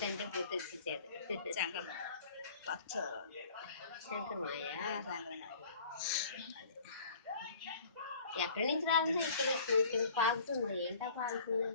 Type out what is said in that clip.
తండ్రి గుర్తొచ్చేది శంకరమాయ ఎక్కడి నుంచి రాస్తా ఇక్కడ పాకుతుంది ఏంటా పాకుతుంది